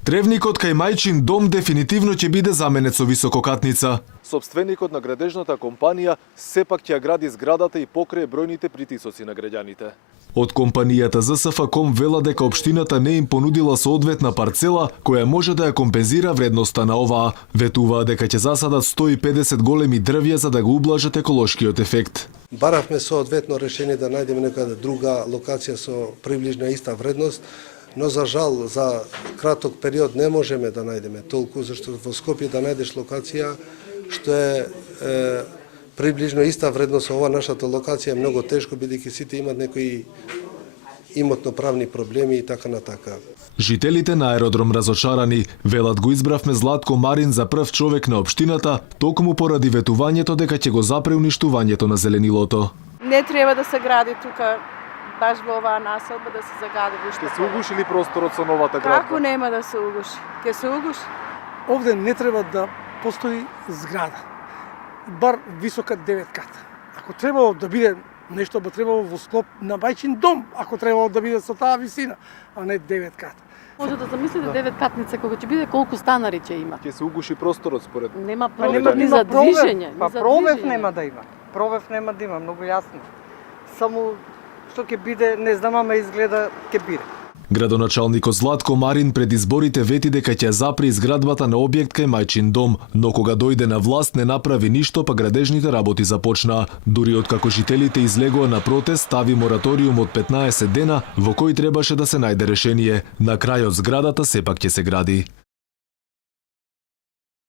Тревникот кај мајчин дом дефинитивно ќе биде заменет со висококатница. Собственикот на градежната компанија сепак ќе ја гради зградата и покрај бројните притисоци на граѓаните. Од компанијата ЗСФ-ком вела дека општината не им понудила соодветна парцела која може да ја компензира вредноста на оваа. Ветуваа дека ќе засадат 150 големи дрвја за да го ублажат еколошкиот ефект. Баравме соодветно решение да најдеме некаде друга локација со приближно иста вредност, но за жал за краток период не можеме да најдеме толку, зашто во Скопје да најдеш локација што е приближно иста вредност со ова нашата локација е многу тешко, бидејќи сите имат некои имотно-правни проблеми и така на така. Жителите на аеродром разочарани, велат го избравме Златко Марин за прв човек на општината, токму поради ветувањето дека ќе го запре уништувањето на зеленилото. Не треба да се гради тука, баш во оваа населба да се загади уште. Ќе се угуши ли просторот со новата градба? Како нема да се угуши? Ќе се угуши. Овде не треба да постои зграда, бар висока 9 ката. Ако требало да биде нешто, би требало во склоп на мајчин дом, ако требало да биде со таа висина, а не 9 ката. Може да замислите 9 катница кога ќе биде колку станари ќе има. Ќе се угуши просторот според. Нема Па провев ни за движење, Па ни за провев движење. нема да има. Провев нема да има, многу јасно. Само што ќе биде, не знам, ама изгледа ќе биде. Градоначалникот Златко Марин пред изборите вети дека ќе запре изградбата на објект кај мајчин дом, но кога дојде на власт не направи ништо, па градежните работи започнаа. Дури откако жителите излегоа на протест, стави мораториум од 15 дена во кој требаше да се најде решение. На крајот зградата сепак ќе се гради.